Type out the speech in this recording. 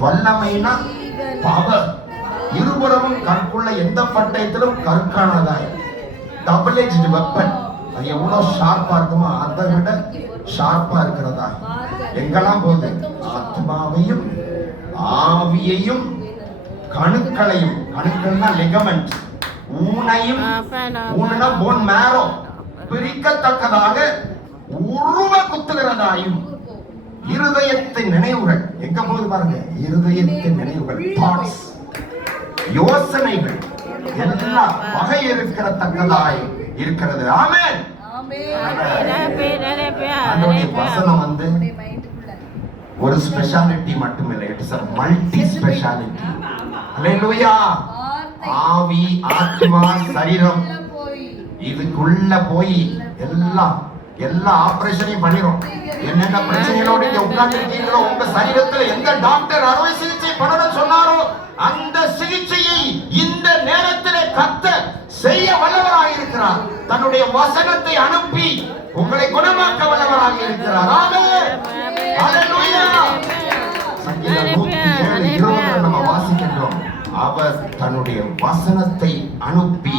வல்லமைனா power இருபுறமும் கற்குள்ள எந்த பட்டயத்திலும் கற்கானதாய் டபுள் எஜ்டு வெப்பன் அது எவ்வளவு ஷார்ப்பா இருக்குமோ அதை விட ஷார்ப்பா இருக்கிறதா? எங்கெல்லாம் போகுது? ஆத்மாவையும் ஆவியையும் கணுக்களையும். கணுக்கள்னா லிகமெண்ட் ஊனையும் ஊனா போன் மேரோ பிரிக்கத்தக்கதாக உருவ குத்துகிறதாயும் இருதயத்தின் நினைவுகள். எங்க போகுது பாருங்க. இருதயத்தின் நினைவுகள். தாட்ஸ் யோசனைகள். எல்லாம் வகை இருக்கிறத்தக்கதாய் இருக்கிறது ஆமே வசனம் வந்து ஒரு ஸ்பெஷாலிட்டி மட்டும் இல்லை இட்ஸ் அ மல்டி ஸ்பெஷாலிட்டி அல்லேலூயா ஆவி ஆத்மா சரீரம். இதுக்குள்ள போய் எல்லாம் எல்லா ஆபரேஷனையும் பண்ணிரும். என்னென்ன பிரச்சனைகளோட இங்க உட்கார்ந்து உங்க சரீரத்துல எந்த டாக்டர் அறுவை சிகிச்சை பண்ணணும் சொன்னாரோ அந்த சிகிச்சையை இந்த நேரத்திலே கத்த செய்ய வல்லவராக இருக்கிறார். தன்னுடைய வசனத்தை அனுப்பி உங்களை குணமாக்க வல்லவராக இருக்கிறார். ஆமென். ஹalleluya. சங்கீதம் 107 20 நம்ம வாசிக்கின்றோம். அவர் தன்னுடைய வசனத்தை அனுப்பி